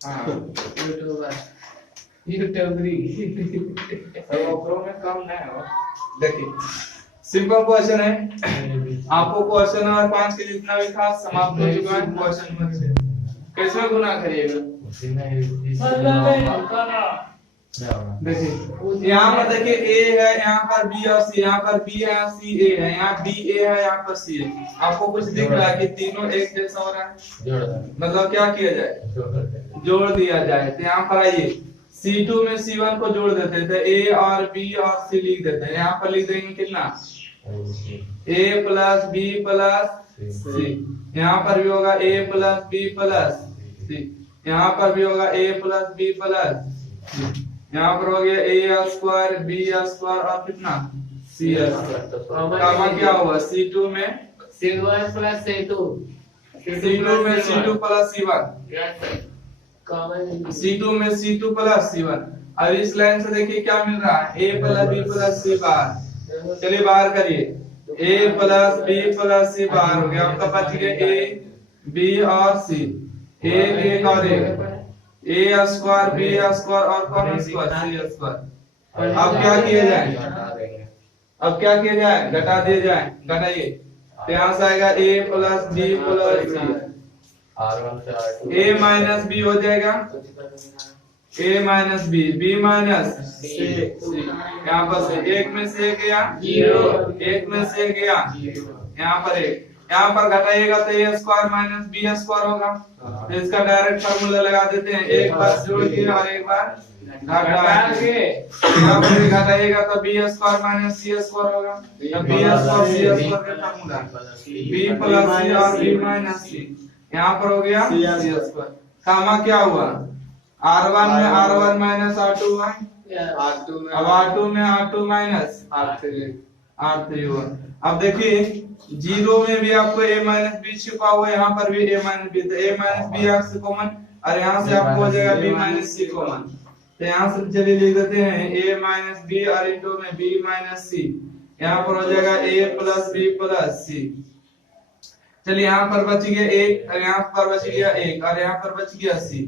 हाँ यूट्यूबर में कम नहीं हो। देखिए सिंपल क्वेश्चन है, आपको क्वेश्चन नंबर 5 के जितना भी था समाप्त हो चुका है। क्वेश्चन नंबर 6 कैसे गुना करिएगा? देखिए यहाँ पर देखिए ए है, यहाँ पर बी और सी, यहाँ पर बी है, सी ए है, यहाँ बी ए है, यहाँ पर सी है। आपको कुछ दिख रहा है कि तीनों एक जैसा हो रहा है, मतलब क्या किया जाए? जोड़ दिया जाए। तो यहाँ पर आइए C2 में C1 को जोड़ देते थे, ए और बी और सी लिख देते हैं। यहाँ पर लिख देंगे कितना? ए प्लस बी प्लस सी। यहाँ पर भी होगा ए प्लस बी प्लस सी, यहाँ पर भी होगा ए प्लस बी प्लस सी, यहाँ पर हो गया ए स्क्वायर बी स्क्वायर और कितना सी स्क्वायर। कामा क्या हुआ? C2 में C1 प्लस C2, C2 में C2 प्लस C1, C2 में C2 प्लस C1। अब इस लाइन से देखिए क्या मिल रहा है? A प्लस बी प्लस सी बार। चलिए बाहर करिए, A प्लस बी प्लस सी बाहर हो गया। आपका बच गया A B और C, एक और एक, A स्क्वायर बी स्क्वायर और कौन स्क्वायर? C square. अब क्या किया जाए? अब क्या किया जाए? घटा दिए जाए। घटाइए तो यहाँ से आएगा A plus B plus C, A minus B हो जाएगा, A minus B, B minus C. यहाँ पर से एक में से गया जीरो, एक में से गया यहाँ पर एक, यहाँ पर घटाइएगा तो A square minus B square होगा। तो इसका डायरेक्ट फार्मूला लगा देते हैं, एक बार जोड़ के और एक बार घटा के। यहाँ पर घटाइएगा तो बी स्क्वायर माइनस सी स्क्वायर होगा। तो बी स्क्वायर सी स्क्वायर का फार्मूला बी प्लस सी और बी माइनस सी। यहाँ पर हो गया सी स्क्वायर। कामा क्या हुआ? R1 में R1 माइनस R2 हुआ, अब R2 में R2 माइनस R3 हुआ। अब देखिए जीरो में भी आपको a माइनस बी छिपा हुआ है, यहाँ पर भी a माइनस बी, तो a माइनस बी यहाँ से कॉमन और यहाँ से आपको हो जाएगा b माइनस सी कॉमन। तो यहाँ से चलिए लिख देते हैं a माइनस बी और इंटू में b माइनस सी, यहाँ पर हो जाएगा a प्लस बी प्लस सी। चलिए यहाँ पर बच गया एक और यहाँ पर बच गया एक और यहाँ पर बच गया सी,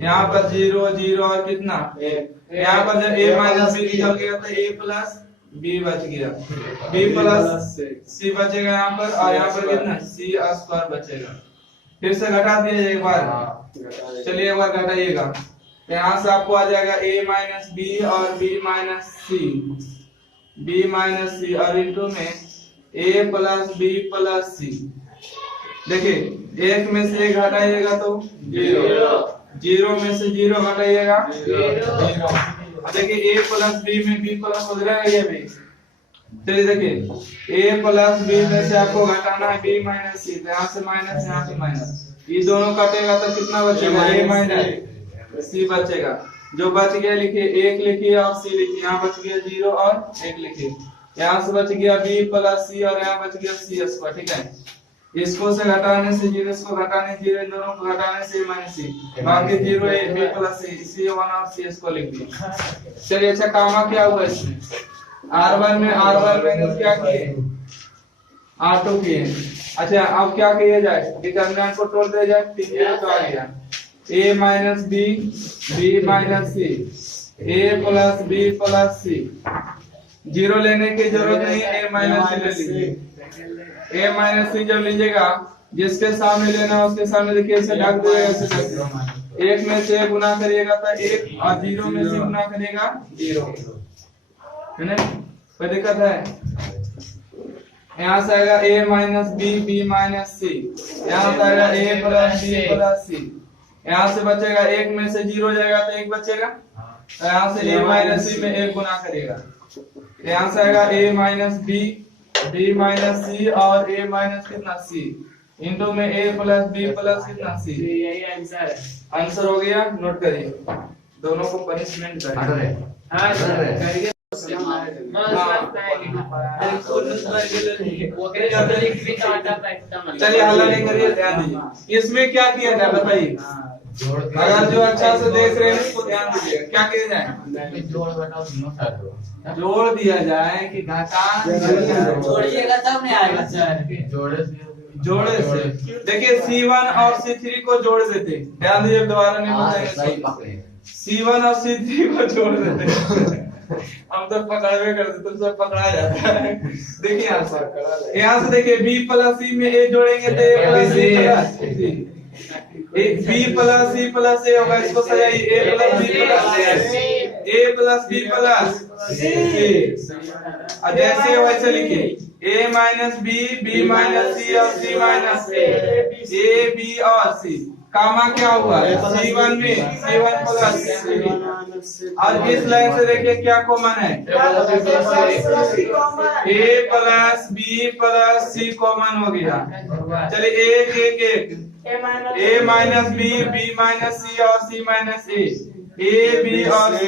यहाँ पर जीरो जीरो और कितना एक। यहाँ पर जब a माइनस बी निकल गया तो a प्लस बी बच गया, b प्लस सी बचेगा यहाँ पर, और यहाँ पर कितना सी स्क्वायर बचेगा। फिर से घटा दिया एक बार, चलिए एक बार घटाइएगा तो यहाँ से आपको आ जाएगा a माइनस बी और b माइनस सी और इंटू में a प्लस बी प्लस सी। देखिए एक में से एक घटाइएगा तो जीरो, जीरो में से जीरो घटाइएगा जीरो। देखिए a प्लस बी में b प्लस हो जाएगा ये भी। चलिए देखिए a प्लस बी में से आपको घटाना है b माइनस सी, यहाँ से माइनस यहाँ से माइनस, ये दोनों कटेगा तो कितना बचेगा? a माइनस सी बचेगा। जो बच गया लिखिए एक लिखिए और सी लिखिए, यहाँ बच गया जीरो और एक लिखिए, यहाँ से बच गया b प्लस सी और यहाँ बच गया सी स्क्वायर। ठीक है, इसको से घटाने से जीरो, इसको घटाने जीरो, इन दोनों को घटाने से माइनस सी, बाकी जीरो है b प्लस सी वन और सी इसको लिख दिया। चलिए अच्छा कामा क्या हुआ इसमें? R1 में R1 माइनस क्या किए? R2 किए। अच्छा अब क्या किया जाए? डिटरमिनेंट को तोड़ दिया जाए, तीन जीरो तो आ गया a minus B b minus C, a plus B plus C. Zero लेने की जरूरत नहीं, a माइनस सी ले लीजिए। a माइनस सी जब लीजिएगा जिसके सामने लेना है उसके सामने देखिए इसे ढक देगा, एक में से गुना करिएगा तो एक और जीरो में से गुना करिएगा जीरो, है ना? कोई दिक्कत है? यहाँ से आएगा a minus B B minus C, यहाँ से आएगा a plus B plus C. यहाँ से बचेगा एक में से जीरो जाएगा तो एक बचेगा, तो यहाँ से a माइनस सी में एक गुना करिएगा, यहाँ से आएगा a minus B b minus C और a माइनस कितना सी इंटू में a प्लस b प्लस कितना सी। यही आंसर है। आंसर हो गया, नोट करिए, दोनों को पनिशमेंट करिए। हाँ करिए। चलिए हल्ला नहीं करिए, ध्यान दीजिए। इसमें क्या किया जाए बताइए, अगर जो अच्छा से देख रहे हैं उसको ध्यान दीजिएगा। क्या किया जाए? जोड़ दिया जाए कि घटा? जोड़िएगा तब नहीं आएगा सर। जोड़े से। देखिए C1 और C3 को जोड़ देते, ध्यान दीजिए दोबारा नहीं बताएंगे। C1 और C3 को जोड़ देते हम तो पकड़वे करते, तुम सब पकड़ा जाता है। देखिए यहाँ से देखिए B प्लस C में A जोड़ेंगे तो A plus C plus B plus C plus A होगा, इसको सजाइए A plus B plus A plus B plus C। जैसे वैसे लिखिए A minus B minus C और C माइनस A B और C। कामा क्या हुआ C1 में C1 प्लस C। और इस लाइन से देखिए क्या कॉमन है, A plus B plus C common हो गया। चलिए एक एक एक A minus B minus C और C माइनस A B और C।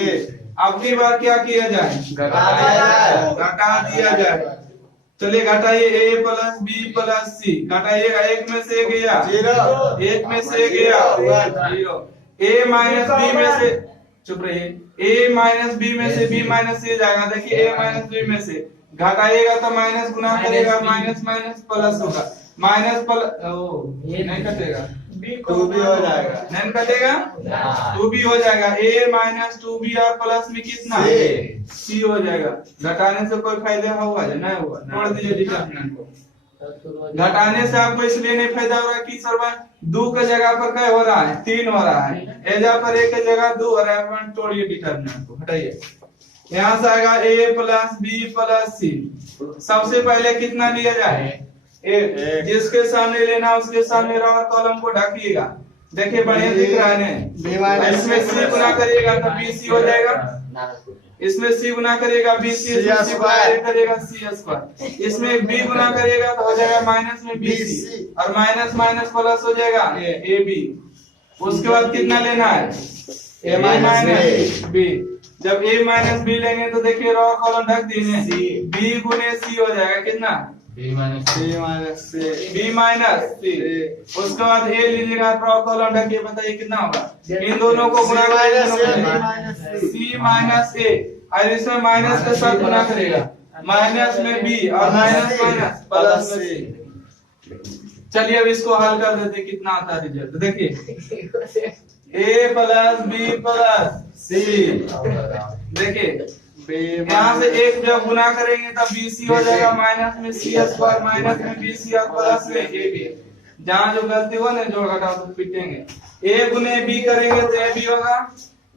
अब की बार क्या किया जाए, घटा दिया जाए। चलिए घटाइए A plus B plus C, घटाइएगा एक में से गया 0, एक में से गया 0। A माइनस B में से, चुप रहिए, A माइनस B में से B माइनस C जाएगा। देखिए A माइनस B में से घटाइएगा तो माइनस गुना करेगा, माइनस माइनस प्लस होगा, माइनस प्लस नहीं कटेगा, 2B हो जाएगा, नहीं कटेगा 2B हो जाएगा। A माइनस 2B और प्लस में कितना C हो जाएगा। घटाने से कोई फायदा हुआ है नहीं हुआ, छोड़ दीजिए डिटर्मिनेंट को। घटाने से आपको इसलिए नहीं फायदा हो रहा कि सर 2 के जगह पर क्या हो रहा है 3 हो रहा है, एजा पर 1 के जगह 2 हो रहा है। तोड़िए डिटर्मिनेंट को, हटाइए। यहाँ से आएगा A plus B plus C। सबसे पहले कितना लिया जाए, जिसके सामने लेना उसके सामने रहा कॉलम को ढकिएगा। देखिए बढ़िया दिख रहा है, इसमें C गुना करिएगा तो BC हो जाएगा, इसमें C गुना करिएगा BC, करिएगा C², इसमें B गुना करिएगा तो हो जाएगा माइनस में BC और माइनस माइनस प्लस हो जाएगा AB। उसके बाद कितना लेना है A माइनस B। जब A माइनस B लेंगे तो देखिए रो कॉलम ढक दिए, B गुने C हो जाएगा कितना B माइनस C। उसके बाद A लीजिएगा, ड्रॉ कॉलम ढकिए, बताइए कितना होगा। इन दोनों को गुणा करेगा C माइनस A और इसमें माइनस के साथ गुना करेगा, माइनस में B और माइनस माइनस प्लस में C। चलिए अब इसको हल कर देते, कितना आता है रिजल्ट देखिए। A plus B plus C। देखिए यहाँ से एक जब गुना करेंगे तब BC हो जाएगा, माइनस में C² माइनस में BC और प्लस में AB। जहाँ जो गलती हो ना जोड़ घटाओ तो पिटेंगे। A गुने B करेंगे तो AB होगा,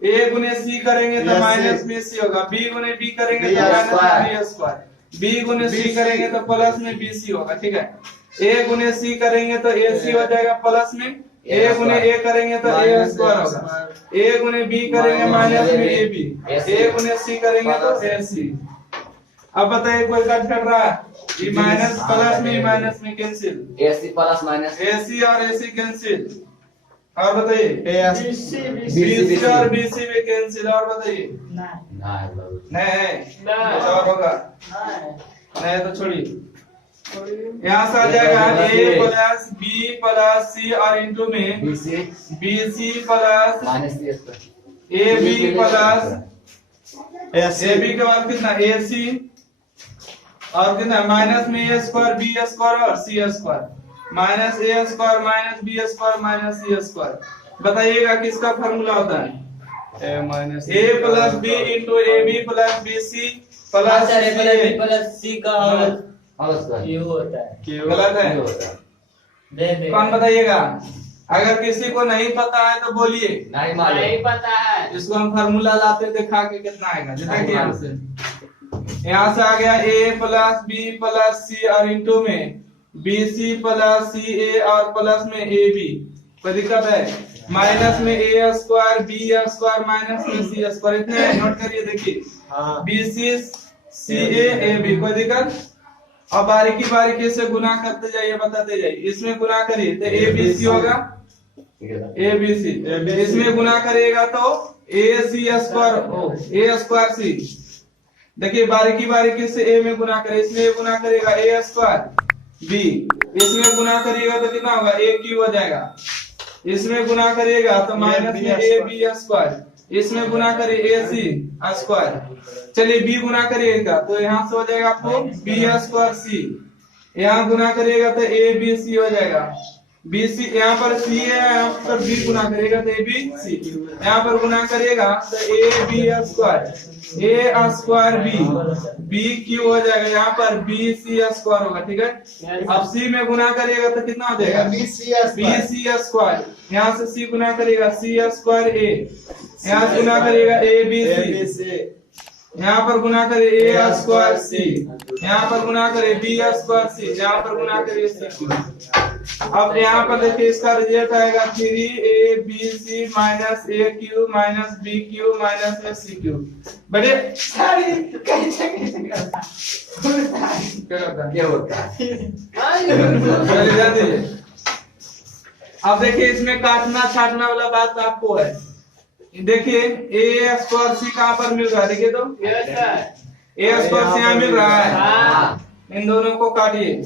A गुने C करेंगे तो माइनस में C होगा, B गुने B करेंगे तो माइनस में B², B गुने C करेंगे तो प्लस में BC होगा। ठीक है, A गुने C करेंगे तो AC हो जाएगा प्लस में, A गुने A करेंगे तो A² होगा, A गुने B करेंगे माइनस में AB, A गुने C करेंगे तो AC। अब बताइए कोई कट कर रहा है, ये माइनस प्लस में माइनस में cancel, AC plus minus AC और AC कैंसिल। और बताइए BC और BC में कैंसिल। और बताइए नहीं और होगा नहीं तो छोड़िए। यहाँ से आ जाएगा A plus B plus C और इंटू में BC plus AB plus AB के बाद कितना AC और कितना माइनस में A² B² और C², minus A² minus B² minus C²। बताइएगा किसका फॉर्मूला होता है, A plus B into AB plus BC plus B plus C का Q होता है। गलत है, कौन बताइएगा। अगर किसी को नहीं पता है तो बोलिए नहीं पता है। इसको हम फार्मूला लाते दिखा के कितना आएगा। देखिए यहाँ से आ गया A plus B plus C और इंटू में BC प्लस CA और प्लस में AB। कोई दिक्कत है, माइनस में A² B² माइनस में C²। इतने नोट करिए, देखिए BC CA AB। कोई दिक्कत। अब बारीकी बारीकी से गुना करते जाइए, बताते जाइए। इसमें गुना करिए तो ABC होगा ABC, इसमें गुना करिएगा तो A² C। देखिए बारीकी बारीकी से A में गुना करें, इसमें गुना करेगा A² B, इसमें गुना करिएगा तो कितना होगा AQ हो जाएगा। इसमें गुना करिएगा तो माइनस में AB², इसमें गुना करिए AC²। चलिए B गुना करिएगा तो यहाँ से हो जाएगा आपको B² C, यहाँ गुना करिएगा तो ए बी सी हो जाएगा। बी सी यहाँ पर सी है, यहाँ पर बी गुना करेगा तो ए बी सी। यहाँ पर गुना करिएगा तो A B square, A square B Q हो जाएगा। यहाँ पर बी सी स्क्वायर होगा, ठीक है। अब सी में गुना करिएगा तो कितना हो जाएगा? B C square. यहाँ से सी गुना करिएगा सी स्क्वायर ए, यहाँ से गुना करिएगा ए बी सी, यहाँ पर गुना करे ए स्क्वायर सी, यहाँ पर गुना करे बी स्क्वायर सी, यहाँ पर गुना करे सी क्यू। अब यहाँ पर देखिए इसका रिजल्ट आएगा 3 B C minus A Q minus B Q minus A C Q. बड़े क्या होता है? अब देखिए इसमें काटना छाटना वाला बात आपको है। देखिए ए स्क्वायर सी कहाँ पर मिल रहा है? देखिए तो ए स्क्वायर सी यहाँ मिल रहा है, इन दोनों को काटिए।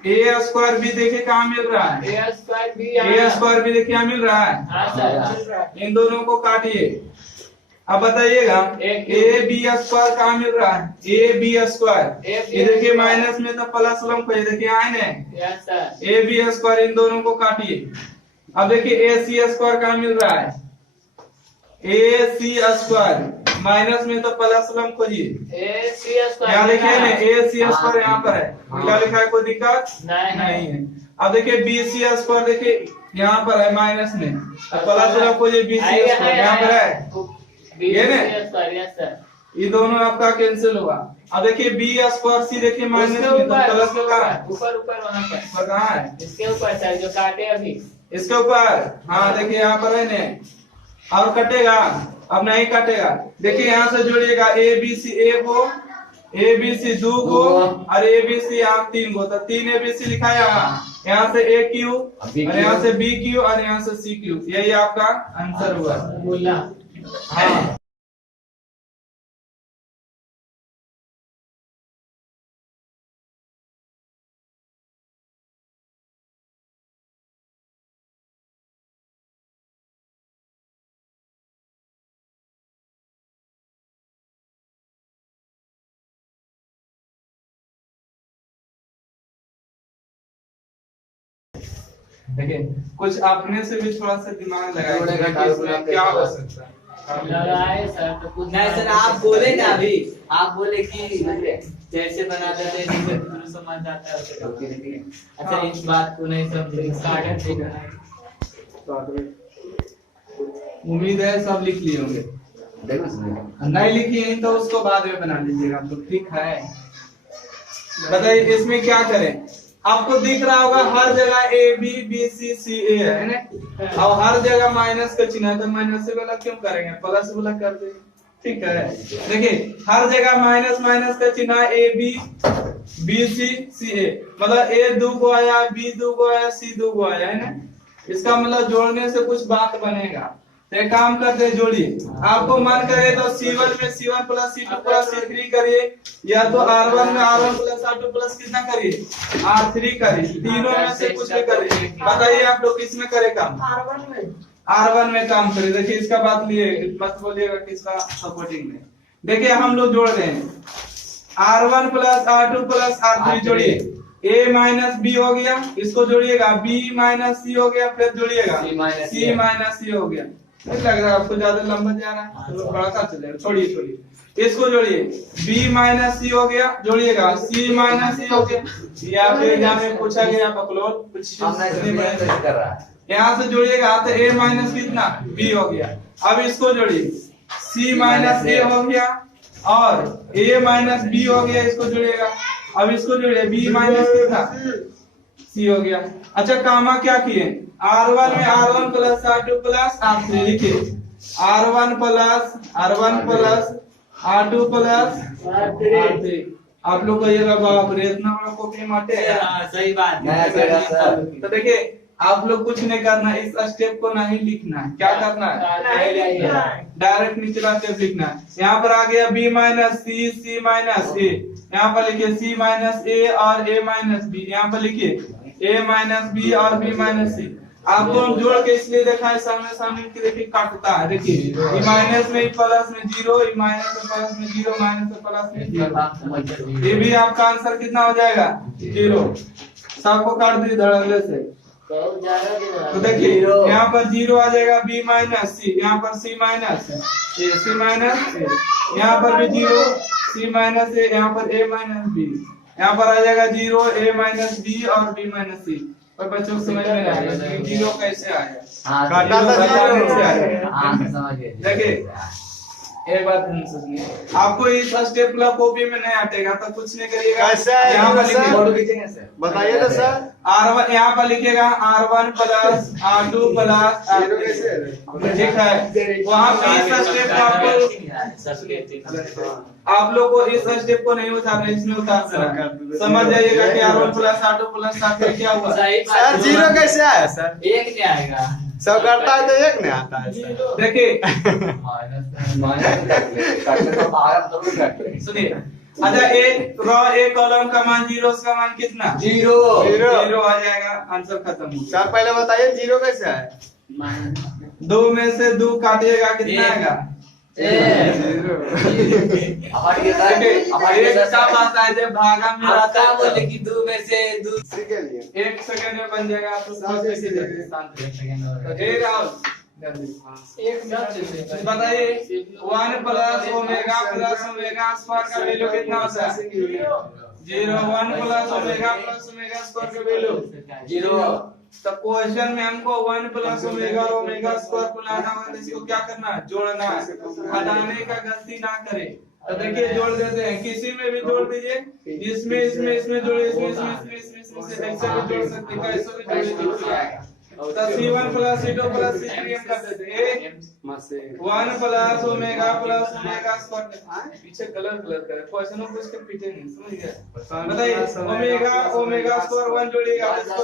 ए स्क्वायर बी देखिए कहाँ मिल रहा है? ए स्क्वायर बी देखिए यहाँ मिल रहा है, इन दोनों को काटिए। अब बताइएगा ए बी स्क्वायर कहाँ मिल रहा है? ए बी स्क्वायर, ये देखिए माइनस में तो प्लस लम को देखिए आए ए बी स्क्वायर, इन दोनों को काटिए। अब देखिए ए सी स्क्वायर कहाँ मिल रहा है? ए सी स्क्वायर माइनस में तो प्लस लम खोजिए। यहाँ देखिए ना ए सी स्क्वायर यहाँ पर है, क्या लिखा है? कोई दिक्कत नहीं है। अब देखिए बी सी स्क्वायर देखिए यहाँ पर है माइनस में, प्लस लम खोजिए बी सी स्क्वायर यहाँ पर है, ये ना ये दोनों आपका कैंसिल होगा। अब देखिए बी स्क्वायर सी देखिए माइनस में तो प्लस ऊपर वहाँ पर कहाँ है? इसके ऊपर सर जो काटे अभी इसके ऊपर, हाँ देखिए यहाँ पर है ना। और कटेगा? अब नहीं कटेगा। देखिए यहाँ से जोड़िएगा ए बी सी, ए को ए बी सी 2 को और ए बी सी यहाँ 3 को, तो 3 ए बी सी लिखा है यहाँ से ए क्यू और यहाँ से बी क्यू और यहाँ से सी क्यू, यही आपका आंसर हुआ। हाँ देखिए कुछ अपने से भी थोड़ा सा दिमाग लगाइए कि इसमें क्या हो सकता है। लगाए सर तो कुछ नहीं सर, आप बोले ना अभी, आप बोले कि जैसे बनाते थे जैसे गुरु समझ जाता है। अच्छा इस बात को नहीं समझे, गार्डन देखना है। उम्मीद है सब लिख लिए होंगे, नहीं लिखिए तो उसको बाद में बना लीजिएगा, तो ठीक है। बताइए इसमें क्या करें? आपको दिख रहा होगा हर जगह ए बी बी सी सी ए है ना, और हर जगह माइनस का चिन्ह है, तो माइनस से वाला क्यों करेंगे? प्लस वाला कर देंगे, ठीक है। देखिए हर जगह माइनस माइनस का चिन्ह ए बी बी सी सी ए, मतलब ए 2 को आया, बी 2 को आया, सी 2 को आया, है ना। इसका मतलब जोड़ने से कुछ बात बनेगा। तो एक काम करते हैं, जोड़िए। आपको मन करे तो C1 में C1 plus C2 plus C3 करिए, या तो R1 में R1 प्लस R2 प्लस कितना करिए? R3 करिए। तीनों में से कुछ भी करिए। बताइए आप लोग किसमें करे काम? R1 में काम करिए। देखिए इसका बात लिए मत बोलिएगा किसका सपोर्टिंग में। देखिए हम लोग जोड़ रहे हैं R1 plus R2 plus R3 जोड़िए, A माइनस बी हो गया, इसको जोड़िएगा, B माइनस सी हो गया, फिर जोड़िएगा C माइनस सी हो गया। नहीं लग रहा है आपको ज्यादा लंबा जा रहा है, तो बड़ा सा चलेगा, छोड़िए। इसको जोड़िए, B माइनस सी हो गया, जोड़िएगा C माइनस सी हो गया, या फिर एग्जाम में पूछा गया बकलोल कुछ यहाँ से जोड़िएगा तो A माइनस कितना B हो गया। अब इसको जोड़िए, C माइनस A हो गया और A माइनस B हो गया, इसको जोड़िएगा। अब इसको जोड़िए, B माइनस कितना C हो गया। अच्छा कामा क्या किए? R1 में R1 plus R2 plus R3 लिखिए, R1 plus R2 plus R3। आप लोग कहिएगा बाप रे इतना बड़ा कॉपी माटे है। सही बात है। तो देखिए आप लोग कुछ नहीं करना, इस स्टेप को नहीं लिखना है। क्या करना है? डायरेक्ट निचला स्टेप लिखना है। यहाँ पर आ गया B minus C, C minus A, यहाँ पर लिखिए C माइनस A और A माइनस B, यहाँ पर लिखिए A माइनस B और B माइनस C। आपको हम जोड़ के इसलिए देखा है सामने सामने की, देखिए काटता है, देखिए ये माइनस में प्लस में जीरो, ये माइनस में प्लस में जीरो, माइनस में प्लस में जीरो, ये भी आपका आंसर कितना हो जाएगा जीरो। सबको काट दिए धड़ल्ले से। तो देखिए यहाँ पर जीरो आ जाएगा, बी माइनस सी, यहाँ पर सी माइनस सी माइनस, यहाँ पर भी जीरो, सी माइनस ए, यहाँ पर ए माइनस बी, यहाँ पर आ जाएगा जीरो, ए माइनस बी और बी माइनस सी। पर बच्चों को समझ में नहीं आएगा जीरो कैसे आएगा, देखिए एक बात सुनिए, आपको इस स्टेप का कॉपी में नहीं हटेगा तो कुछ नहीं करिएगा, यहाँ पर लिखिए, बताइए ना सर। R1 यहाँ पर लिखिएगा R1 plus R2 plus R3, ठीक है। वहाँ पे इस स्टेप को आपको, आप लोग को इस स्टेप को नहीं उतारना, इसमें उतारना, समझ जाइएगा कि R1 plus R2 plus R3 क्या हुआ। सर जीरो कैसे आया सर? एक नहीं आएगा, सब करता है तो एक नहीं आता है। देखिए सुनिए, अच्छा एक रो एक कॉलम का मान जीरो, उसका मान कितना जीरो। जीरो आ जाएगा, आंसर खत्म। सर पहले बताइए जीरो कैसे आया? दो में से दो काटिएगा कितना आएगा जीरो। एक सब आता है जब भागा में आता है, बोले कि दो में से दो, एक सेकंड में बन जाएगा, तो बताइए 1 प्लस ओमेगा स्क्वायर का वैल्यू कितना होता है जीरो। 1 प्लस ओमेगा स्क्वायर का वैल्यू जीरो। तो क्वेश्चन में हमको 1 प्लस ओमेगा और ओमेगा स्क्वायर को लाना है, तो इसको क्या करना है जोड़ना है, हटाने का गलती ना करे। तो देखिए जोड़ देते हैं, किसी में भी जोड़ दीजिए, इसमें इसमें इसमें जोड़िए, इसमें से ऐसे भी जोड़ सकते हैं, कैसे भी जोड़ दीजिए। तो C1 plus C2 plus C3 हम कर देते हैं 1 प्लस ओमेगा स्क्वायर, पीछे कलर करे क्वेश्चन को उसके पीछे नहीं समझ गया। बताइए ओमेगा स्क्वायर 1 जोड़िएगा, इसको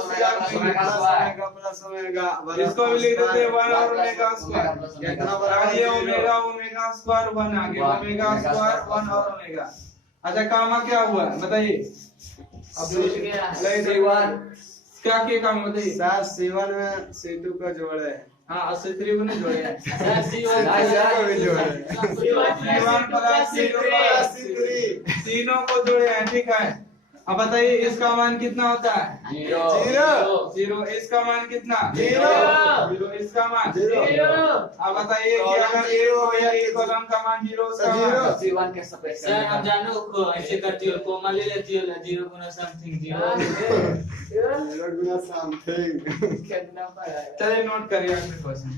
इसको भी लिख देते हैं 1 और ओमेगा स्क्वायर, ये ओमेगा स्क्वायर 1 आ गया, ओमेगा स्क्वायर 1 और ओमेगा। अच्छा काम क्या हुआ बताइए, अब क्या काम बताइए। सर C1 में C2 का जोड़ है। हाँ C3 को नहीं जोड़े हैं, को भी जोड़ है। C1 plus C2 plus C3 तीनों को जोड़े हैं, ठीक है। अब बताइए इसका मान कितना होता है जीरो। इसका मान कितना जीरो। इसका मान जीरो। अब बताइए कि अगर ए हो या ए कॉलम का मान जीरो, उसका मान C1 के सपेट सर हम जानो को ऐसे करती हो, कोमा ले लेती हो, जीरो गुना समथिंग जीरो गुना समथिंग कितना पड़ा है। चलिए नोट करिए अगले क्वेश्चन।